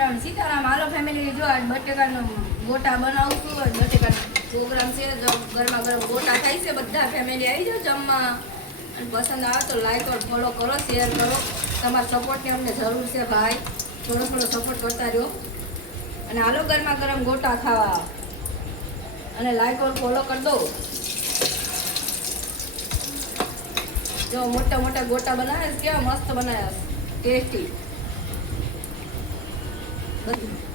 રામ સીતારામ. હાલો family, જો આજ બટેકાનો ગોટા બનાવું છું. આજ બટેકાનો પ્રોગ્રામ છે. જો ગરમા ગરમ ગોટા થાય છે. બધા ફેમિલી આવી જાઓ જમવા. અને પસંદ આવે તો લાઈક और ફોલો કરો, શેર કરો. તમારા સપોર્ટની અમને જરૂર છે ભાઈ. થોડો થોડો સપોર્ટ કરતા રહો. અને હાલો ગરમા ગરમ ગોટા ખાવા. અને લાઈક और ફોલો કરી દો. જો મોટા મોટા ગોટા બનાવ્યા છે, કેવા મસ્ત બનાવ્યા છે, ટેસ્ટી બધું.